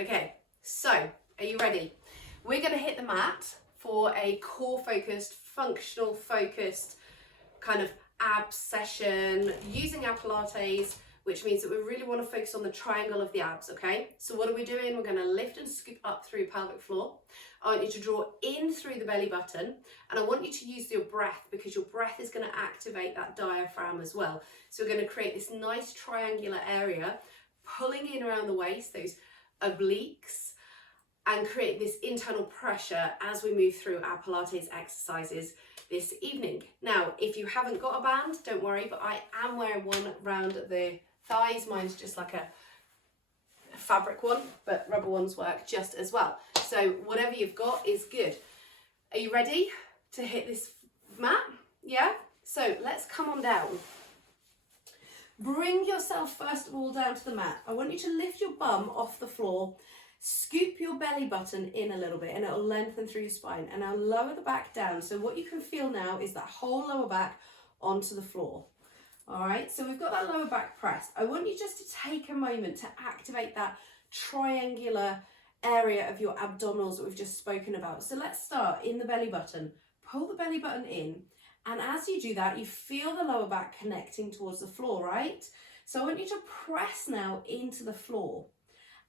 Okay, so are you ready? We're going to hit the mat for a core focused, functional focused kind of ab session using our Pilates, which means that we really want to focus on the triangle of the abs, okay? So what are we doing? We're going to lift and scoop up through pelvic floor. I want you to draw in through the belly button, and I want you to use your breath because your breath is going to activate that diaphragm as well. So we're going to create this nice triangular area, pulling in around the waist, those obliques, and create this internal pressure as we move through our Pilates exercises this evening. Now, if you haven't got a band, don't worry, but I am wearing one around the thighs. Mine's just like a fabric one, but rubber ones work just as well. So whatever you've got is good. Are you ready to hit this mat? Yeah? So let's come on down. Bring yourself first of all down to the mat. I want you to lift your bum off the floor, scoop your belly button in a little bit, and it'll lengthen through your spine. And now lower the back down. So what you can feel now is that whole lower back onto the floor. All right, so we've got that lower back pressed. I want you just to take a moment to activate that triangular area of your abdominals that we've just spoken about. So let's start in the belly button. Pull the belly button in. And as you do that, you feel the lower back connecting towards the floor, right? So I want you to press now into the floor.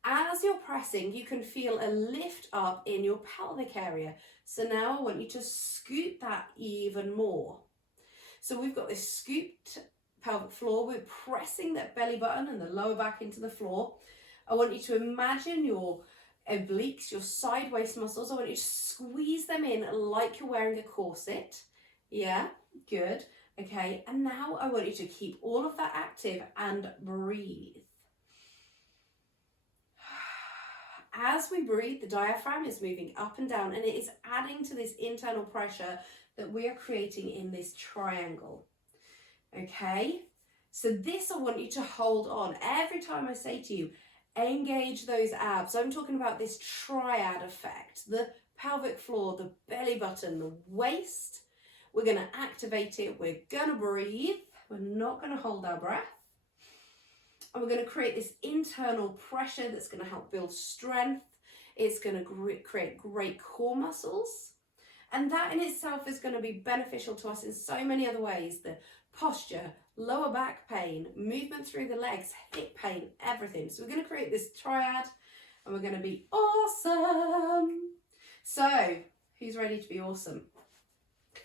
As you're pressing, you can feel a lift up in your pelvic area. So now I want you to scoop that even more. So we've got this scooped pelvic floor. We're pressing that belly button and the lower back into the floor. I want you to imagine your obliques, your side waist muscles. I want you to squeeze them in like you're wearing a corset. Yeah, good. Okay, and now I want you to keep all of that active and breathe. As we breathe, the diaphragm is moving up and down, and it is adding to this internal pressure that we are creating in this triangle. Okay, so this I want you to hold on. Every time I say to you, engage those abs. I'm talking about this triad effect, the pelvic floor, the belly button, the waist. We're going to activate it. We're going to breathe. We're not going to hold our breath. And we're going to create this internal pressure that's going to help build strength. It's going to create great core muscles. And that in itself is going to be beneficial to us in so many other ways. The posture, lower back pain, movement through the legs, hip pain, everything. So we're going to create this triad and we're going to be awesome. So who's ready to be awesome?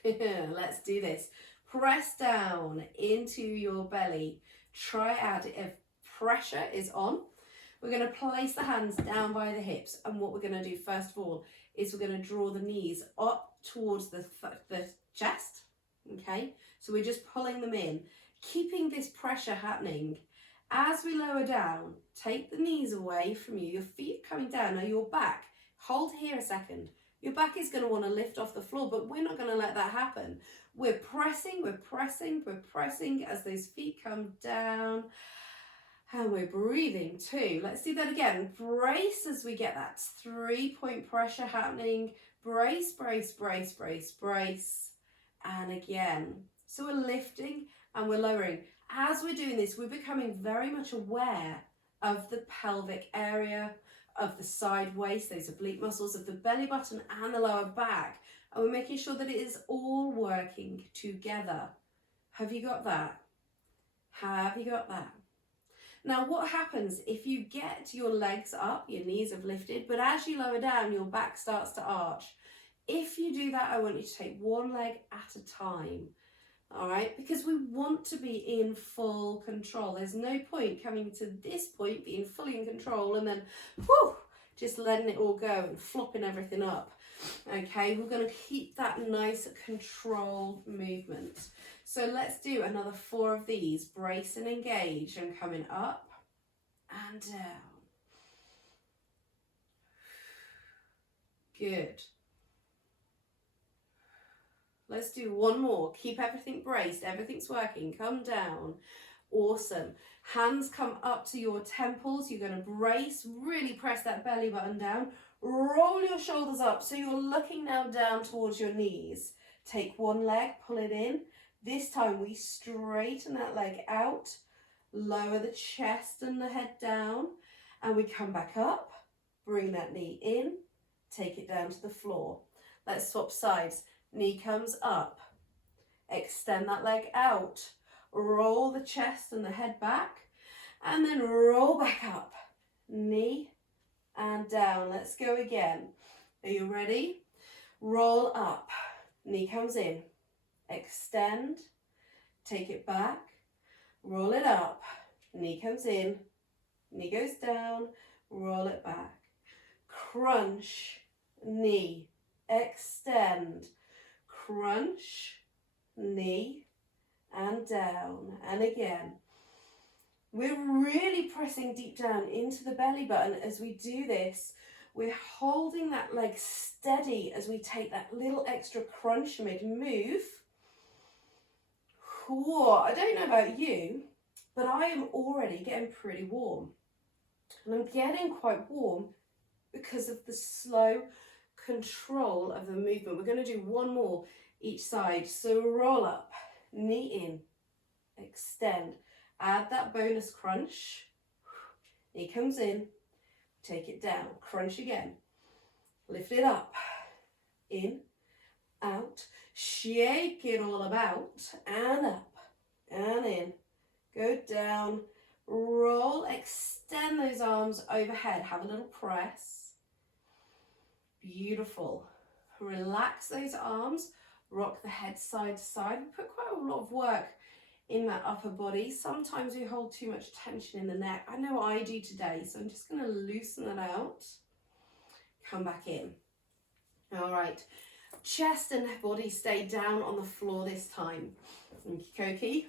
Let's do this. Press down into your belly. Triad of pressure is on. We're going to place the hands down by the hips, and what we're going to do first of all is we're going to draw the knees up towards the chest. Okay, so we're just pulling them in, keeping this pressure happening. As we lower down, take the knees away from you, your feet coming down. Now your back, hold here a second. Your back is going to want to lift off the floor, but we're not going to let that happen. We're pressing as those feet come down. And we're breathing too. Let's do that again. Brace as we get that 3-point pressure happening. Brace, brace, brace, brace, brace. And again. So we're lifting and we're lowering. As we're doing this, we're becoming very much aware of the pelvic area, of the side waist, those oblique muscles, of the belly button and the lower back. And we're making sure that it is all working together. Have you got that? Have you got that? Now, what happens if you get your legs up, your knees have lifted, but as you lower down, your back starts to arch? If you do that, I want you to take one leg at a time, all right? Because we want to be in full control. There's no point coming to this point, being fully in control, and then, whew, just letting it all go and flopping everything up. Okay, we're going to keep that nice controlled movement. So let's do another 4 of these. Brace and engage, and coming up and down. Good. Let's do one more. Keep everything braced. Everything's working. Come down. Awesome. Hands come up to your temples. You're going to brace. Really press that belly button down. Roll your shoulders up so you're looking now down towards your knees. Take one leg, pull it in. This time we straighten that leg out. Lower the chest and the head down. And we come back up. Bring that knee in, take it down to the floor. Let's swap sides. Knee comes up, extend that leg out, roll the chest and the head back, and then roll back up. Knee and down. Let's go again. Are you ready? Roll up, knee comes in, extend, take it back, roll it up, knee comes in, knee goes down, roll it back. Crunch, knee, extend, crunch, knee, and down. And again. We're really pressing deep down into the belly button as we do this. We're holding that leg steady as we take that little extra crunch mid-move. Whoa, I don't know about you, but I am already getting pretty warm. And I'm getting quite warm because of the slow control of the movement. We're going to do one more each side. So roll up, knee in, extend. Add that bonus crunch. Knee comes in, take it down, crunch again. Lift it up, in, out, shake it all about, and up, and in. Go down, roll, extend those arms overhead. Have a little press. Beautiful. Relax those arms, rock the head side to side. We put quite a lot of work in that upper body. Sometimes we hold too much tension in the neck. I know I do today, so I'm just going to loosen that out. Come back in. All right. Chest and body stay down on the floor this time. Okie dokie.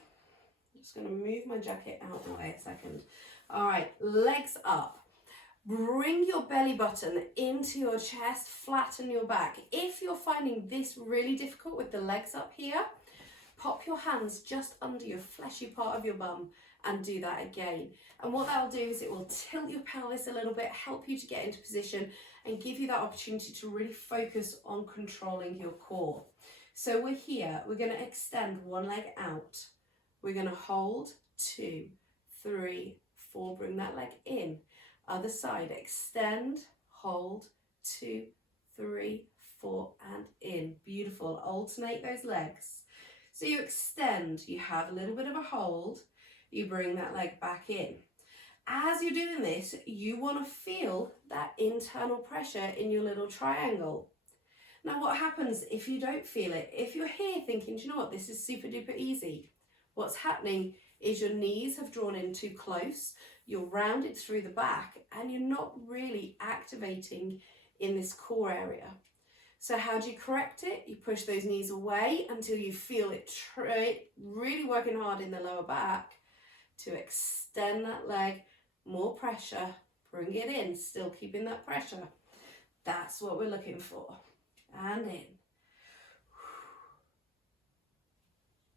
I'm just going to move my jacket out of the way a second. All right, legs up. Bring your belly button into your chest, flatten your back. If you're finding this really difficult with the legs up here, pop your hands just under your fleshy part of your bum and do that again. And what that'll do is it will tilt your pelvis a little bit, help you to get into position and give you that opportunity to really focus on controlling your core. So we're here, we're going to extend one leg out. We're going to hold 2, 3, 4, bring that leg in. Other side, extend, hold, 2, 3, 4, and in. Beautiful. Alternate those legs. So you extend, you have a little bit of a hold, you bring that leg back in. As you're doing this, you want to feel that internal pressure in your little triangle. Now what happens if you don't feel it? If you're here thinking, do you know what, this is super duper easy. What's happening is your knees have drawn in too close, you're rounded through the back, and you're not really activating in this core area. So how do you correct it? You push those knees away until you feel it really working hard in the lower back to extend that leg, more pressure, bring it in, still keeping that pressure. That's what we're looking for. And in.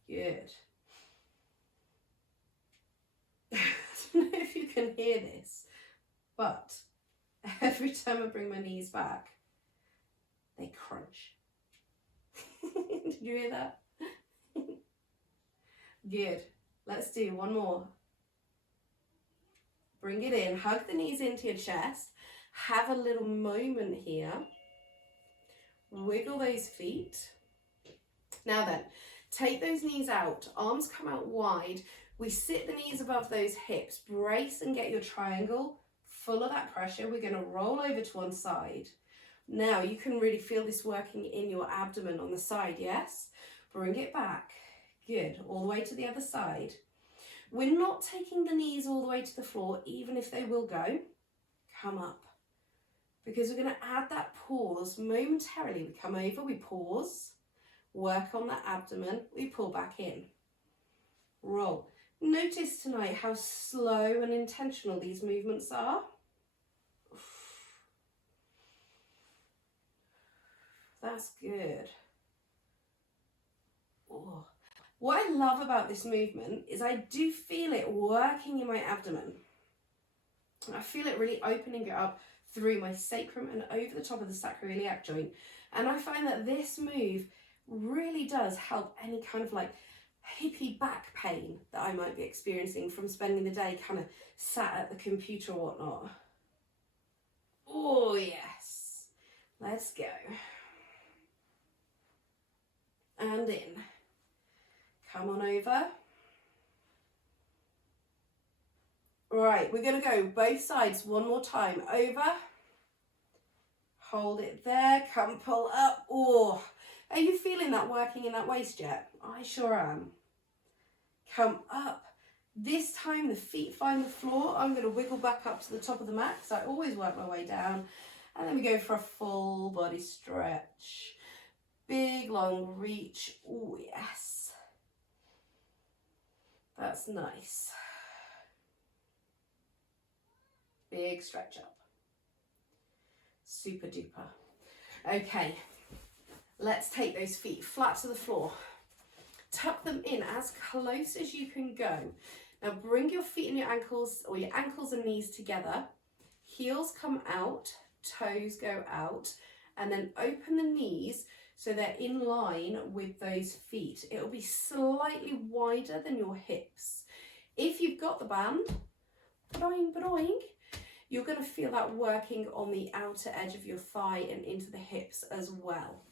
Good. I don't know if you can hear this, but every time I bring my knees back, they crunch. Did you hear that? Good. Let's do one more. Bring it in. Hug the knees into your chest. Have a little moment here. Wiggle those feet. Now then, take those knees out. Arms come out wide. We sit the knees above those hips. Brace and get your triangle full of that pressure. We're going to roll over to one side. Now you can really feel this working in your abdomen on the side, yes? Bring it back. Good. All the way to the other side. We're not taking the knees all the way to the floor, even if they will go. Come up. Because we're going to add that pause momentarily. We come over, we pause, work on that abdomen, we pull back in. Roll. Notice tonight how slow and intentional these movements are. That's good. Oh. What I love about this movement is I do feel it working in my abdomen. I feel it really opening it up through my sacrum and over the top of the sacroiliac joint. And I find that this move really does help any kind of like hippie back pain that I might be experiencing from spending the day kind of sat at the computer or whatnot. Oh, yes. Let's go. And in. Come on over. Right, we're going to go both sides one more time. Over. Hold it there. Come pull up. Oh, are you feeling that working in that waist yet? I sure am. Come up. This time the feet find the floor. I'm going to wiggle back up to the top of the mat because I always work my way down. And then we go for a full body stretch. Big long reach. Oh, yes. That's nice. Big stretch up. Super duper. Okay, let's take those feet flat to the floor. Tuck them in as close as you can go. Now bring your feet and your ankles, or your ankles and knees together. Heels come out, toes go out, and then open the knees so they're in line with those feet. It'll be slightly wider than your hips. If you've got the band, ba-doing, ba-doing, you're going to feel that working on the outer edge of your thigh and into the hips as well.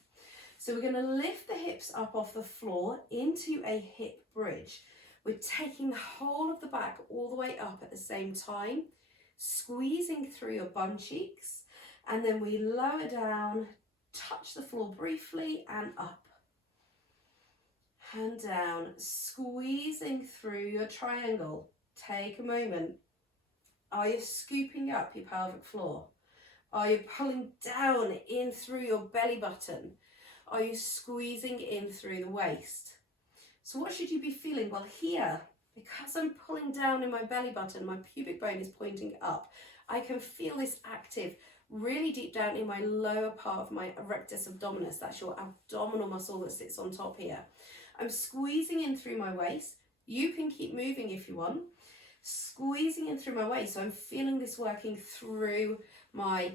So we're going to lift the hips up off the floor into a hip bridge. We're taking the whole of the back all the way up at the same time, squeezing through your bum cheeks, and then we lower down, touch the floor briefly and up. And down, squeezing through your triangle. Take a moment. Are you scooping up your pelvic floor? Are you pulling down in through your belly button? Are you squeezing in through the waist? So what should you be feeling? Well, here, because I'm pulling down in my belly button, my pubic bone is pointing up. I can feel this active really deep down in my lower part of my erectus abdominis. That's your abdominal muscle that sits on top here. I'm squeezing in through my waist. You can keep moving if you want. Squeezing in through my waist. So I'm feeling this working through my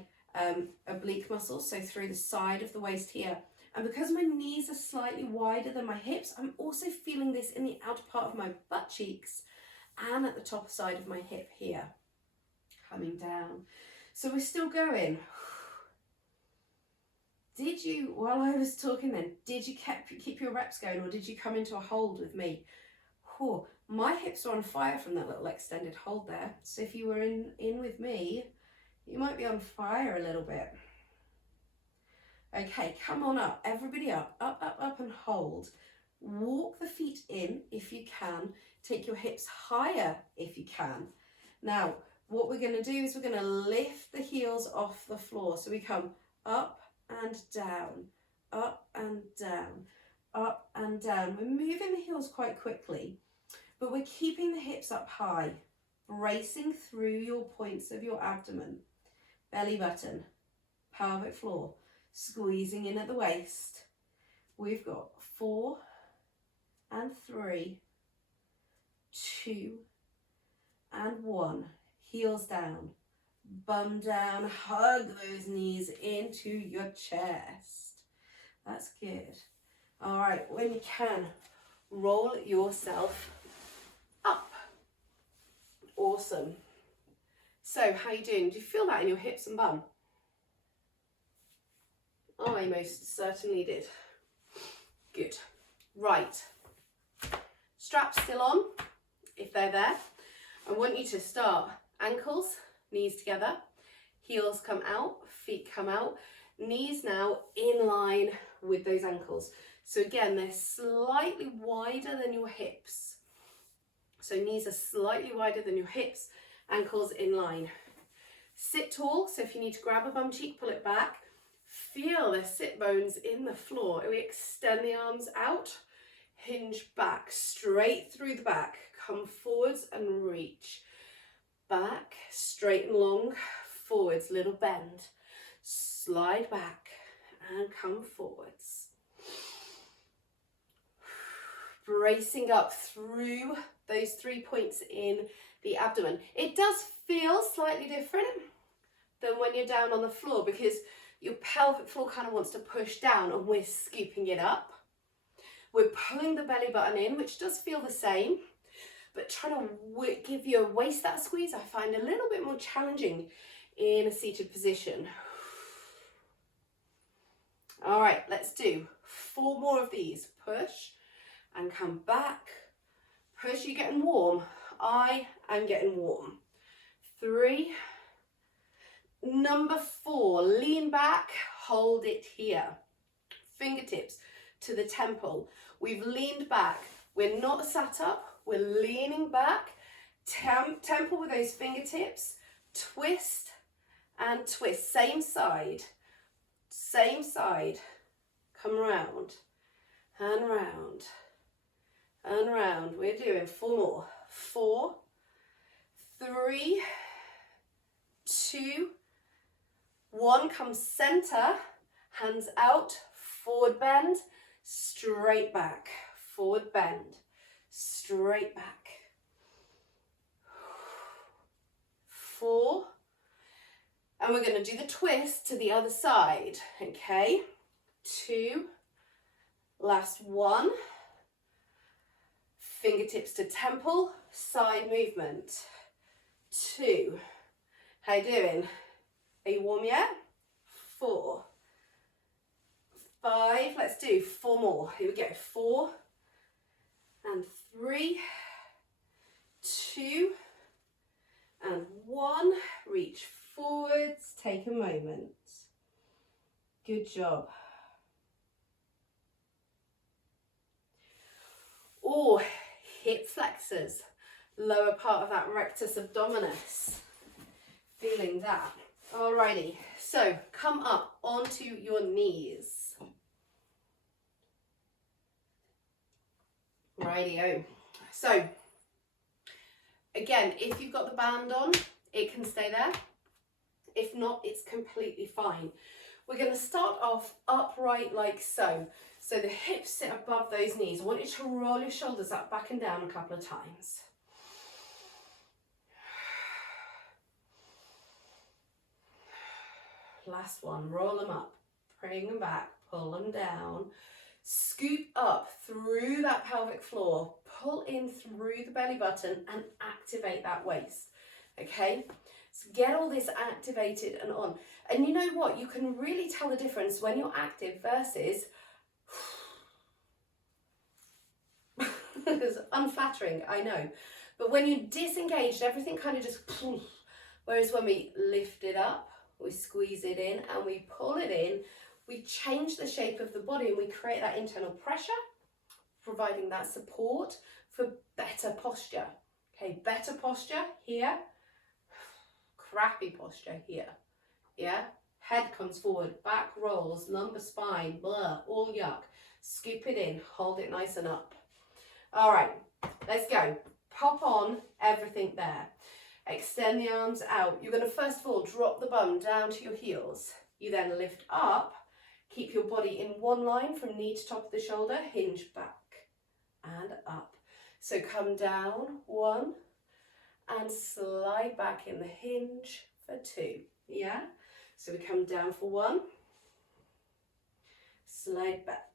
oblique muscles, so through the side of the waist here. And because my knees are slightly wider than my hips, I'm also feeling this in the outer part of my butt cheeks and at the top side of my hip here. Coming down. So we're still going. Did you, while I was talking then, did you keep your reps going, or did you come into a hold with me? Whew. My hips are on fire from that little extended hold there. So if you were in with me, you might be on fire a little bit. Okay, come on up, everybody up, up, up, up and hold. Walk the feet in if you can. Take your hips higher if you can. Now, what we're going to do is we're going to lift the heels off the floor. So we come up and down, up and down, up and down. We're moving the heels quite quickly, but we're keeping the hips up high, bracing through your points of your abdomen, belly button, pelvic floor. Squeezing in at the waist. We've got 4 and 3, 2 and 1. Heels down, bum down, hug those knees into your chest. That's good. All right, when you can, roll yourself up. Awesome. So how you doing? Do you feel that in your hips and bum? I most certainly did. Good. Right. Straps still on, if they're there. I want you to start ankles, knees together, heels come out, feet come out, knees now in line with those ankles. So again, they're slightly wider than your hips. So knees are slightly wider than your hips, ankles in line. Sit tall, so if you need to grab a bum cheek, pull it back. Feel the sit bones in the floor. We extend the arms out, hinge back, straight through the back. Come forwards and reach. Back, straight and long, forwards, little bend. Slide back and come forwards. Bracing up through those 3 points in the abdomen. It does feel slightly different than when you're down on the floor because your pelvic floor kind of wants to push down and we're scooping it up. We're pulling the belly button in, which does feel the same, but trying to give your waist that squeeze I find a little bit more challenging in a seated position. All right, let's do 4 more of these. Push and come back. Push, you're getting warm. I am getting warm. 3. Number 4, lean back, hold it here. Fingertips to the temple. We've leaned back. We're not sat up, we're leaning back. Temple with those fingertips. Twist and twist. Same side. Same side. Come round and round and round. We're doing 4 more. 4, 3, 2, 1. Come center. Hands out. Forward bend. Straight back. Forward bend. Straight back. 4. And we're going to do the twist to the other side. Okay. 2. Last 1. Fingertips to temple. Side movement. 2. How you doing? Are you warm yet? 4. 5. Let's do 4 more. Here we go. 4 and 3, 2 and 1. Reach forwards. Take a moment. Good job. Oh, hip flexors. Lower part of that rectus abdominis. Feeling that. Alrighty. So come up onto your knees. Rightio. So again, if you've got the band on, it can stay there. If not, it's completely fine. We're going to start off upright like so. So the hips sit above those knees. I want you to roll your shoulders up, back and down a couple of times. Last one. Roll them up. Bring them back. Pull them down. Scoop up through that pelvic floor, pull in through the belly button and activate that waist, okay? So get all this activated and on. And you know what? You can really tell the difference when you're active versus it's unflattering, I know. But when you disengaged, everything kind of just, whereas when we lift it up, we squeeze it in and we pull it in, we change the shape of the body and we create that internal pressure, providing that support for better posture. Okay, better posture here, crappy posture here. Yeah, head comes forward, back rolls, lumbar spine, blah, all yuck. Scoop it in, hold it nice and up. All right, let's go. Pop on everything there. Extend the arms out. You're going to first of all drop the bum down to your heels. You then lift up. Keep your body in one line from knee to top of the shoulder, hinge back and up. So come down, 1, and slide back in the hinge for 2, yeah? So we come down for 1, slide back.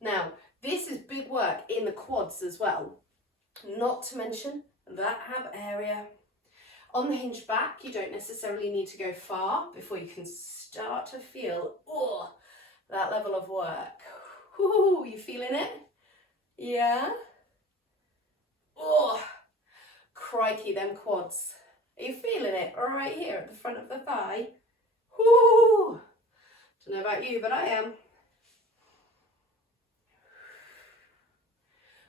Now, this is big work in the quads as well, not to mention that ab area. On the hinge back, you don't necessarily need to go far before you can start to feel, oh, that level of work. Whoo, you feeling it? Yeah? Oh, crikey, them quads. Are you feeling it right here at the front of the thigh? Whoo! Don't know about you, but I am.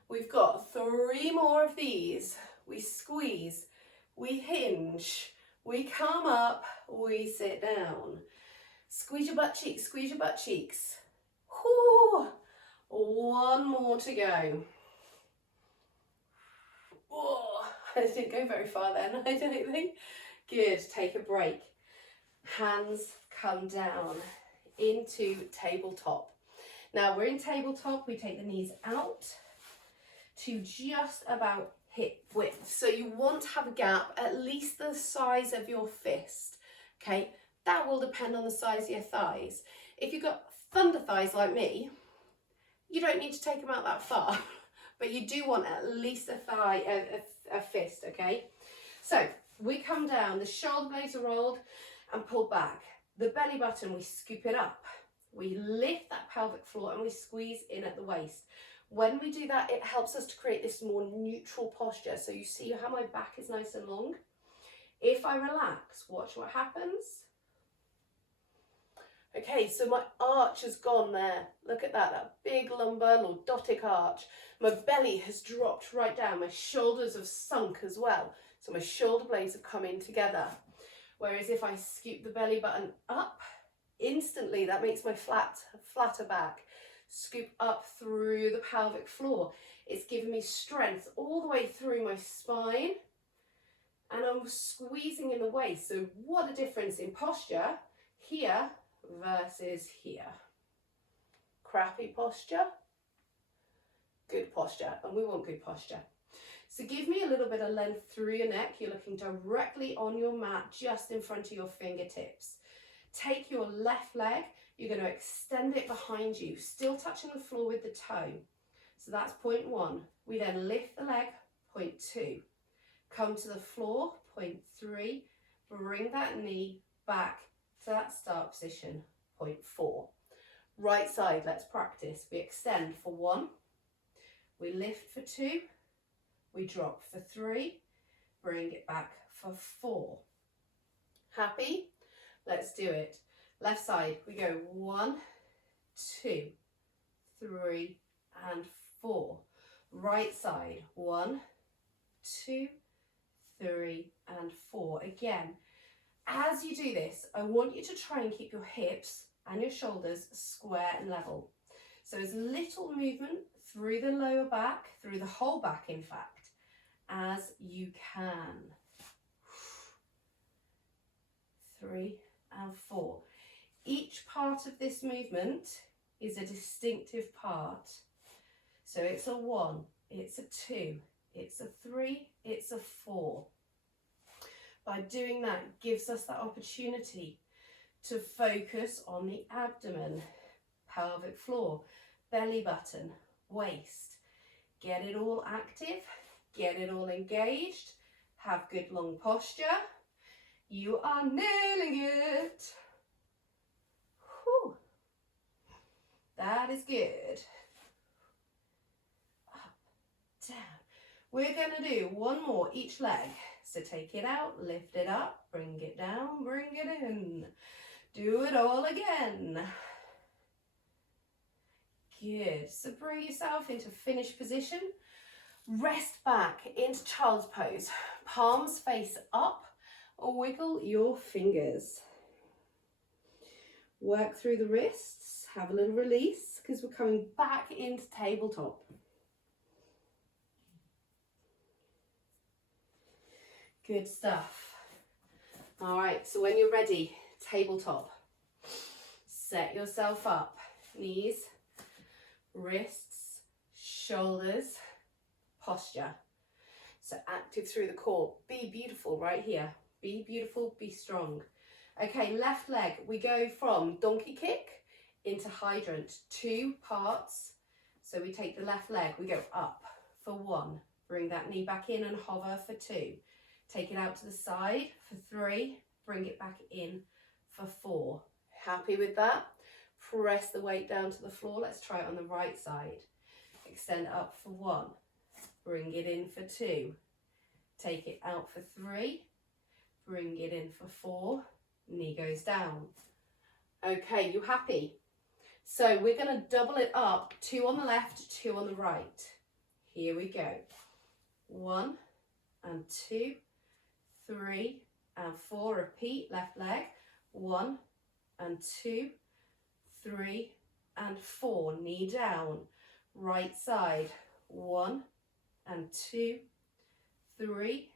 We've got 3 more of these. We squeeze, we hinge, we come up, we sit down. Squeeze your butt cheeks, squeeze your butt cheeks. Whoo! 1 more to go. Oh, I didn't go very far then, I don't think. Good, take a break. Hands come down into tabletop. Now we're in tabletop, we take the knees out to just about hip width. So you want to have a gap at least the size of your fist, okay? That will depend on the size of your thighs. If you've got thunder thighs like me, you don't need to take them out that far, but you do want at least a thigh, a fist, okay? So We come down, the shoulder blades are rolled and pulled back. The belly button, we scoop it up. We lift that pelvic floor and we squeeze in at the waist. When we do that, it helps us to create this more neutral posture. So you see how my back is nice and long. If I relax, watch what happens. Okay, so my arch has gone there. Look at that big lumbar lordotic arch. My belly has dropped right down. My shoulders have sunk as well. So my shoulder blades have come in together. Whereas if I scoop the belly button up, instantly that makes my flatter back. Scoop up through the pelvic floor. It's giving me strength all the way through my spine. And I'm squeezing in the waist. So what a difference in posture here versus here. Crappy posture, good posture, and we want good posture. So give me a little bit of length through your neck. You're looking directly on your mat, just in front of your fingertips. Take your left leg, you're going to extend it behind you, still touching the floor with the toe. So that's point 1. We then lift the leg, point 2. Come to the floor, point 3. Bring that knee back to that start position, point 4. Right side, let's practice. We extend for 1. We lift for 2. We drop for 3. Bring it back for 4. Happy? Let's do it. Left side, we go 1, 2, 3, and 4. Right side, 1, 2, 3, and 4. Again, as you do this, I want you to try and keep your hips and your shoulders square and level. So as little movement through the lower back, through the whole back in fact, as you can. 3 and 4. Each part of this movement is a distinctive part. So it's a 1, it's a 2, it's a 3, it's a 4. By doing that, it gives us that opportunity to focus on the abdomen, pelvic floor, belly button, waist. Get it all active, get it all engaged, have good long posture. You are nailing it. Whew. That is good. Up, down. We're going to do one more each leg. So take it out, lift it up, bring it down, bring it in. Do it all again. Good. So bring yourself into finished position. Rest back into child's pose. Palms face up. Wiggle your fingers. Work through the wrists. Have a little release because we're coming back into tabletop. Good stuff. All right, so when you're ready, tabletop. Set yourself up. Knees, wrists, shoulders, posture. So active through the core. Be beautiful right here. Be beautiful, be strong. Okay, left leg. We go from donkey kick into hydrant. 2 parts. So we take the left leg. We go up for 1. Bring that knee back in and hover for 2. Take it out to the side for 3. Bring it back in for 4. Happy with that? Press the weight down to the floor. Let's try it on the right side. Extend up for 1. Bring it in for 2. Take it out for 3. Bring it in for 4. Knee goes down. Okay, you happy? So we're going to double it up. 2 on the left, 2 on the right. Here we go. 1 and 2, 3 and 4. Repeat. Left leg. 1 and 2, 3 and 4. Knee down. Right side. 1 and 2, 3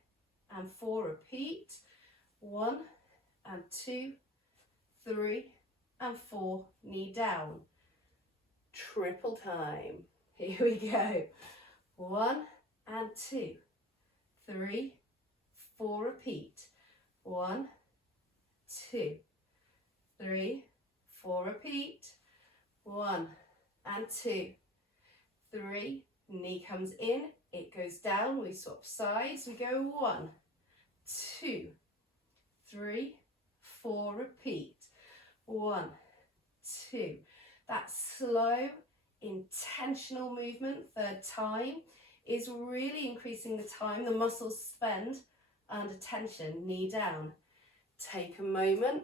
and 4. Repeat. 1 and 2, 3 and 4. Knee down. Triple time. Here we go. 1 and 2, 3, 4. Repeat. 1, 2, 3, 4. Repeat. 1 and 2, 3. Knee comes in. It goes down. We swap sides. We go 1, 2, 3, 4, repeat. 1, 2. That slow, intentional movement, third time, is really increasing the time the muscles spend under tension, knee down. Take a moment,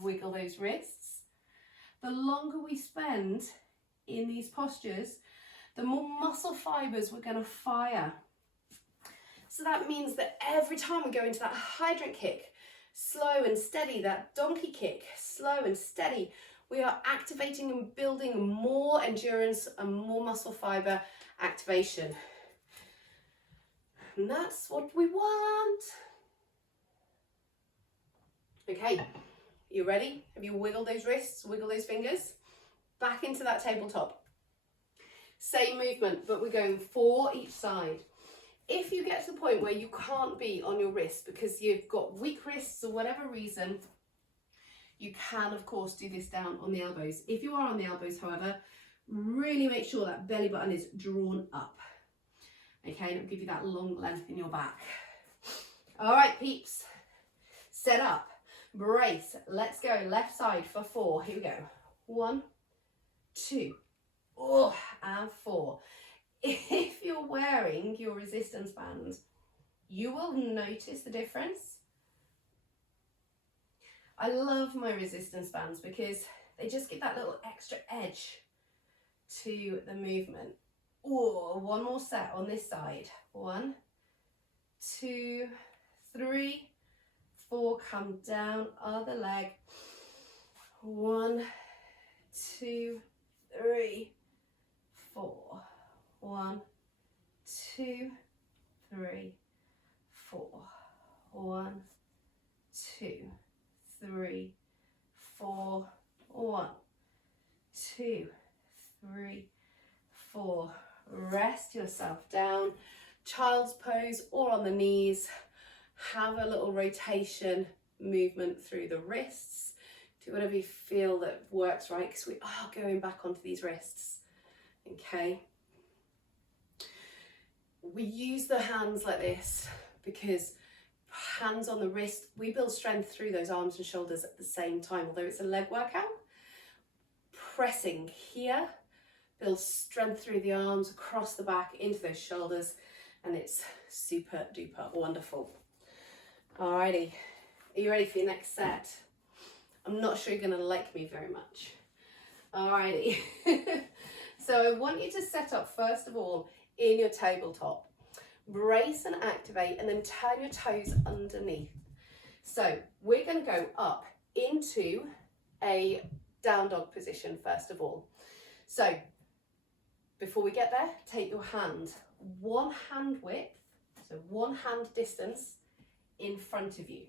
wiggle those wrists. The longer we spend in these postures, the more muscle fibers we're going to fire. So that means that every time we go into that hydrant kick, slow and steady, that donkey kick, slow and steady, we are activating and building more endurance and more muscle fiber activation. And that's what we want. Okay, you ready? Have you wiggled those wrists, wiggle those fingers? Back into that tabletop. Same movement, but we're going 4 each side. If you get to the point where you can't be on your wrists because you've got weak wrists or whatever reason, you can, of course, do this down on the elbows. If you are on the elbows, however, really make sure that belly button is drawn up. Okay, and it'll give you that long length in your back. All right, peeps, set up, brace. Let's go left side for 4. Here we go. 1, 2, and 4. If you're wearing your resistance bands, you will notice the difference. I love my resistance bands because they just give that little extra edge to the movement. One more set on this side. 1, 2, 3, 4. Come down, other leg. 1, 2, 3, 4. 1, 2, 3, 4. 1, 2, 3, 4. 1, 2, 3, 4. Rest yourself down. Child's pose or on the knees. Have a little rotation movement through the wrists. Do whatever you feel that works, right? Because we are going back onto these wrists. Okay. We use the hands like this because hands on the wrist, we build strength through those arms and shoulders at the same time. Although it's a leg workout, pressing here builds strength through the arms, across the back, into those shoulders, and it's super duper wonderful. Alrighty, are you ready for your next set? I'm not sure you're going to like me very much. Alrighty, so I want you to set up first of all in your tabletop. Brace and activate, and then turn your toes underneath. So we're going to go up into a down dog position first of all. So before we get there, take your hand, 1 hand width, so 1 hand distance in front of you.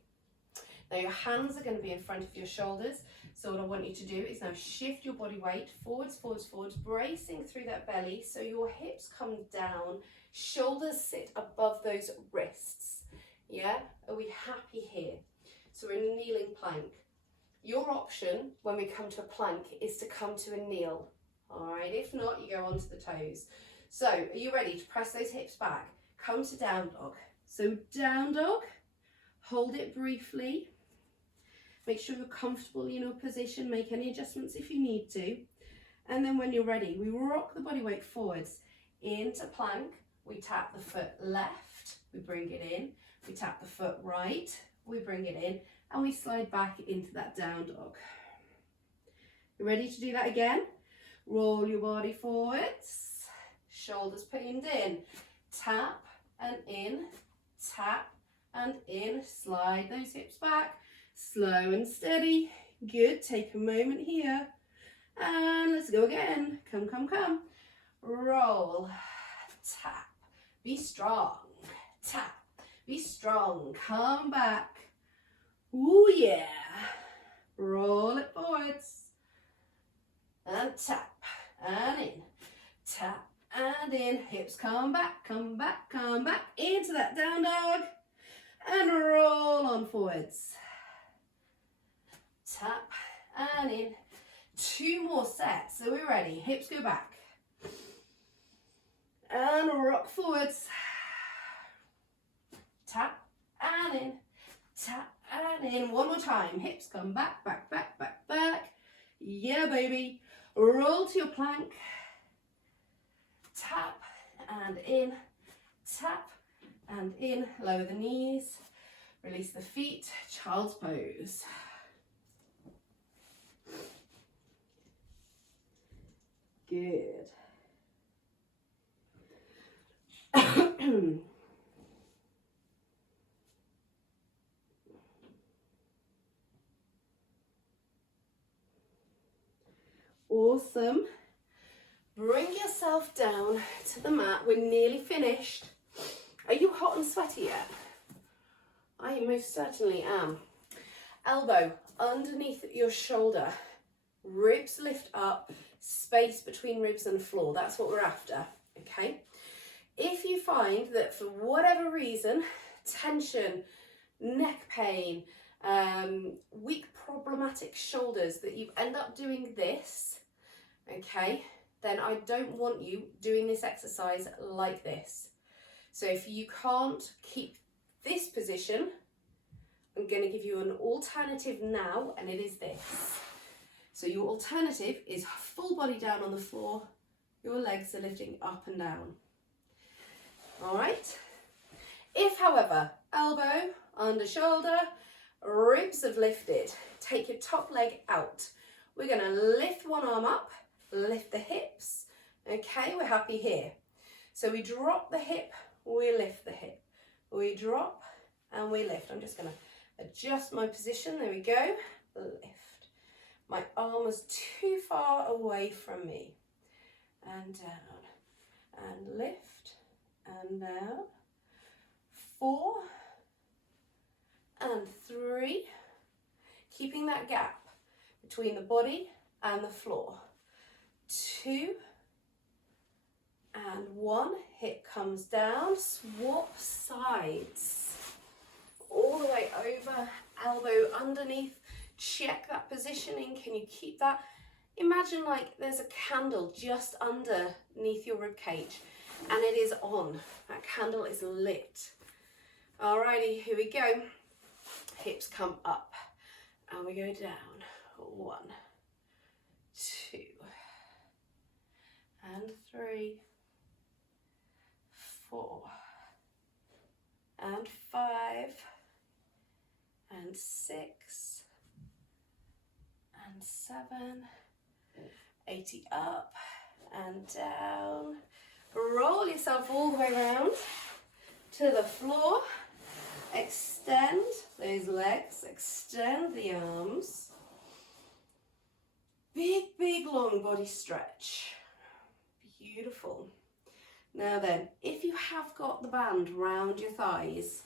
Now your hands are going to be in front of your shoulders. So what I want you to do is now shift your body weight forwards, forwards, forwards, bracing through that belly so your hips come down, shoulders sit above those wrists. Yeah, are we happy here? So we're in a kneeling plank. Your option when we come to a plank is to come to a kneel. All right, if not, you go onto the toes. So are you ready to press those hips back? Come to down dog. So down dog, hold it briefly. Make sure you're comfortable in your position, make any adjustments if you need to. And then when you're ready, we rock the body weight forwards into plank. We tap the foot left, we bring it in. We tap the foot right, we bring it in, and we slide back into that down dog. You ready to do that again? Roll your body forwards, shoulders pinned in, tap and in, tap and in, slide those hips back, slow and steady, good, take a moment here, and let's go again, come, come, come, roll, tap, be strong, tap, be strong, come back, ooh yeah, roll it forwards, and tap, and in, tap, and in, hips come back, into that down dog, and roll on forwards, tap, and in, 2 more sets, so we're ready, hips go back, and rock forwards, tap, and in, tap and in. One more time. Hips come back, back, back, back, back. Yeah, baby. Roll to your plank. Tap and in, tap and in. Lower the knees. Release the feet. Child's pose. Good. Awesome. Bring yourself down to the mat. We're nearly finished. Are you hot and sweaty yet? I most certainly am. Elbow underneath your shoulder. Ribs lift up. Space between ribs and floor. That's what we're after. Okay? If you find that for whatever reason, tension, neck pain, weak problematic shoulders, that you end up doing this, okay, then I don't want you doing this exercise like this. So if you can't keep this position, I'm going to give you an alternative now, and it is this. So your alternative is full body down on the floor, your legs are lifting up and down. All right. If, however, elbow, under shoulder, ribs have lifted, take your top leg out. We're going to lift one arm up, lift the hips. Okay, we're happy here. So we drop the hip, we lift the hip. We drop and we lift. I'm just going to adjust my position. There we go. Lift. My arm was too far away from me. And down. And lift. And down. 4 and 3. Keeping that gap between the body and the floor. 2 and 1. Hip comes down. Swap sides. All the way over. Elbow underneath. Check that positioning. Can you keep that? Imagine like there's a candle just underneath your rib cage and it is on. That candle is lit. Alrighty, here we go. Hips come up and we go down. 1, 2 and 3, 4 and 5 and 6 and 7, 80 up and down. Roll yourself all the way around to the floor. Extend those legs, extend the arms. Big, big, long body stretch. Beautiful. Now then, if you have got the band round your thighs,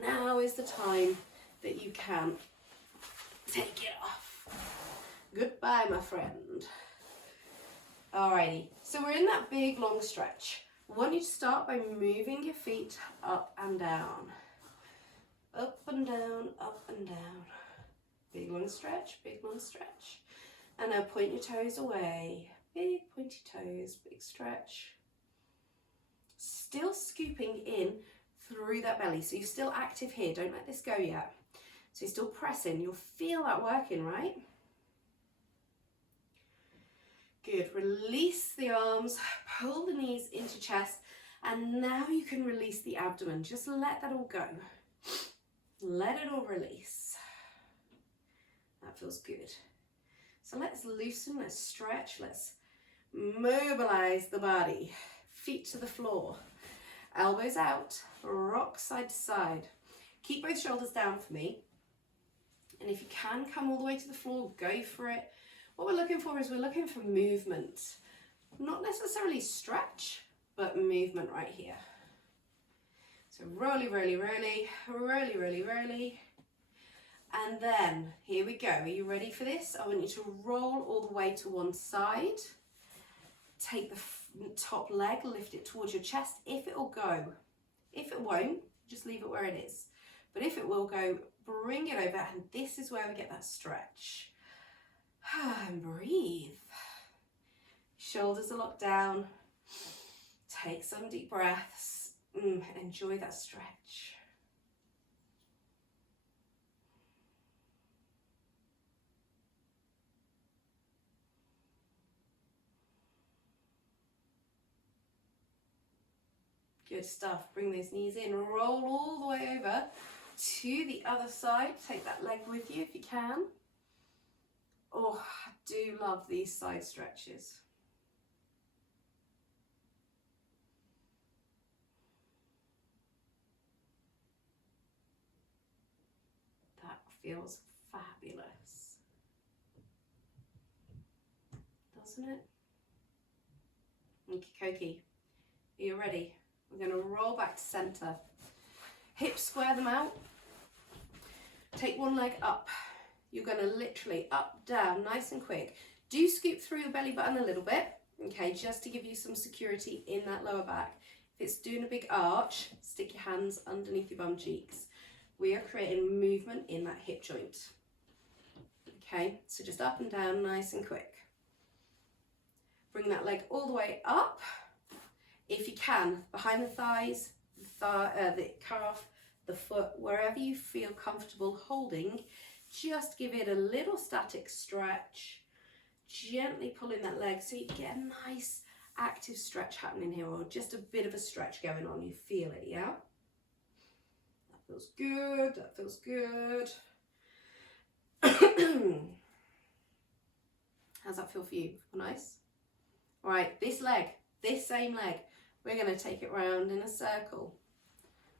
now is the time that you can take it off. Goodbye, my friend. Alrighty, so we're in that big long stretch. I want you to start by moving your feet up and down. Up and down, up and down. Big long stretch, big long stretch. And now point your toes away. Big pointy toes, big stretch. Still scooping in through that belly. So you're still active here, don't let this go yet. So you're still pressing, you'll feel that working, right? Good, release the arms, pull the knees into chest, and now you can release the abdomen. Just let that all go. Let it all release. That feels good. So let's loosen, let's stretch, let's mobilize the body. Feet to the floor, elbows out, rock side to side. Keep both shoulders down for me. And if you can come all the way to the floor, go for it. What we're looking for is we're looking for movement. Not necessarily stretch, but movement right here. So roly, roly, roly, roly, roly, roly. And then, here we go. Are you ready for this? I want you to roll all the way to one side. Take the top leg, lift it towards your chest, if it will go. If it won't, just leave it where it is. But if it will go, bring it over, and this is where we get that stretch. And breathe. Shoulders are locked down. Take some deep breaths. Enjoy that stretch. Good stuff. Bring those knees in. Roll all the way over to the other side. Take that leg with you if you can. Oh, I do love these side stretches. That feels fabulous, doesn't it? Okie dokie. Are you ready? We're going to roll back to center. Hips square them out. Take one leg up. You're going to literally up, down, nice and quick. Do scoop through your belly button a little bit, okay, just to give you some security in that lower back. If it's doing a big arch, stick your hands underneath your bum cheeks. We are creating movement in that hip joint. Okay, so just up and down, nice and quick. Bring that leg all the way up. If you can, behind the thighs, the calf, the foot, wherever you feel comfortable holding, just give it a little static stretch. Gently pulling that leg so you get a nice active stretch happening here, or just a bit of a stretch going on. You feel it, yeah? That feels good, that feels good. How's that feel for you? Nice? All right, this same leg, we're going to take it round in a circle.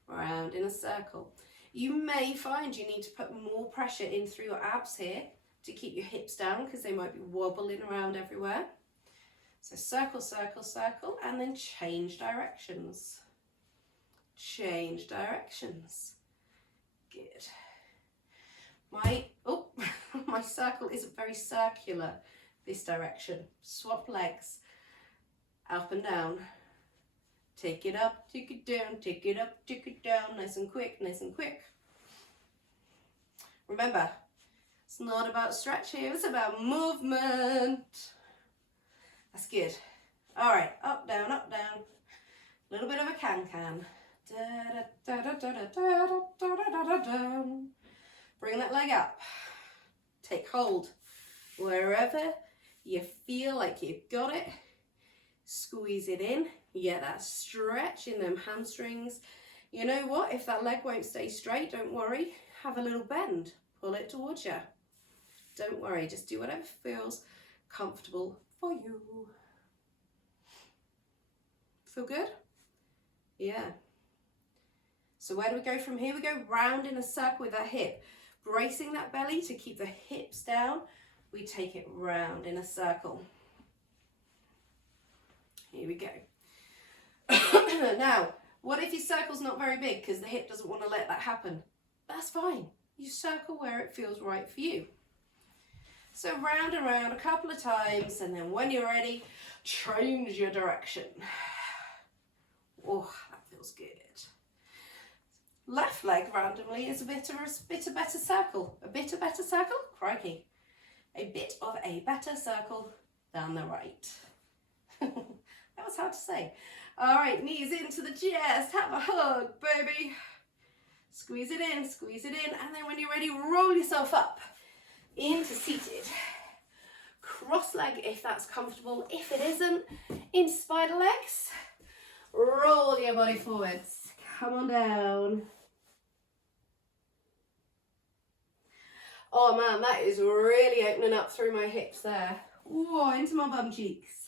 Round in a circle. You may find you need to put more pressure in through your abs here to keep your hips down because they might be wobbling around everywhere. So circle, circle, circle, and then change directions. Change directions. Good. My circle isn't very circular this direction. Swap legs. Up and down. Take it up, take it down, take it up, take it down. Nice and quick, nice and quick. Remember, it's not about stretch here, it's about movement. That's good. All right, up, down, up, down. A little bit of a can-can. Bring that leg up. Take hold. Wherever you feel like you've got it, squeeze it in. You get that stretch in them hamstrings. You know what? If that leg won't stay straight, don't worry. Have a little bend. Pull it towards you. Don't worry. Just do whatever feels comfortable for you. Feel good? Yeah. So where do we go from here? We go round in a circle with our hip. Bracing that belly to keep the hips down. We take it round in a circle. Here we go. Now, what if your circle's not very big because the hip doesn't want to let that happen? That's fine. You circle where it feels right for you. So round and round a couple of times, and then when you're ready, change your direction. Oh, that feels good. Left leg randomly is a bit of a better circle. A bit of better circle? Crikey. A bit of a better circle than the right. That was hard to say. All right, knees into the chest. Have a hug, baby. Squeeze it in, and then when you're ready, roll yourself up into seated. Cross leg if that's comfortable. If it isn't, in spider legs, roll your body forwards. Come on down. Oh man, that is really opening up through my hips there. Whoa, into my bum cheeks.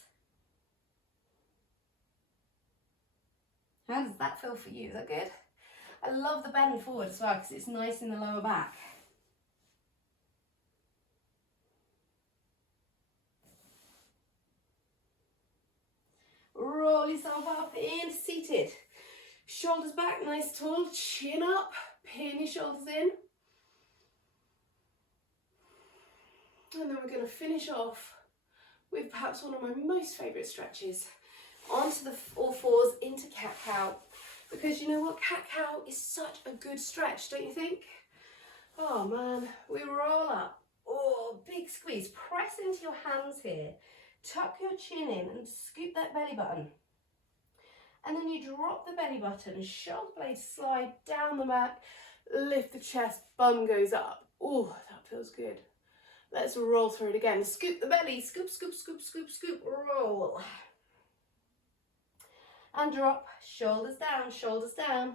How does that feel for you? Is that good? I love the bend forward as well because it's nice in the lower back. Roll yourself up into seated. Shoulders back, nice tall, chin up, pin your shoulders in. And then we're going to finish off with perhaps one of my most favourite stretches. Onto the all fours into cat-cow. Because you know what? Cat-cow is such a good stretch, don't you think? Oh man, we roll up. Oh, big squeeze. Press into your hands here. Tuck your chin in and scoop that belly button. And then you drop the belly button, shoulder blades slide down the back, lift the chest, bum goes up. Oh, that feels good. Let's roll through it again. Scoop the belly, scoop, scoop, scoop, scoop, scoop, roll. And drop, shoulders down, shoulders down.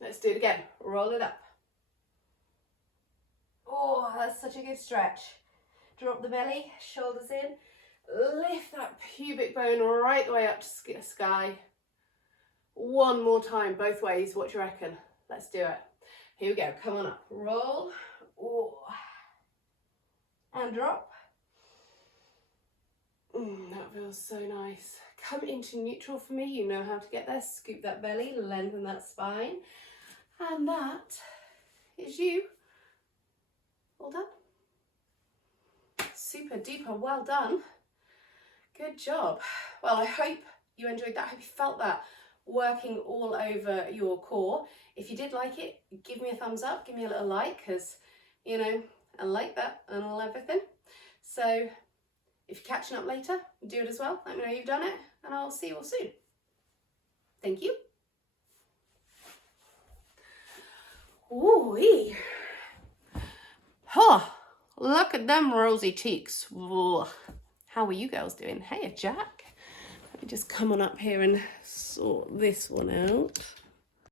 Let's do it again. Roll it up. Oh, that's such a good stretch. Drop the belly, shoulders in. Lift that pubic bone right the way up to sky. One more time, both ways. What do you reckon? Let's do it. Here we go. Come on up. Roll. Oh. And drop. That feels so nice. Come into neutral for me. You know how to get there. Scoop that belly, lengthen that spine. And that is you. All done. Super duper well done. Good job. Well, I hope you enjoyed that. I hope you felt that working all over your core. If you did like it, give me a thumbs up, give me a little like, because, you know, I like that and all everything. So if you're catching up later, do it as well. Let me know you've done it, and I'll see you all soon. Thank you. Ooh-wee. Oh, look at them rosy cheeks. Whoa. How are you girls doing? Hey, Jack. Let me just come on up here and sort this one out.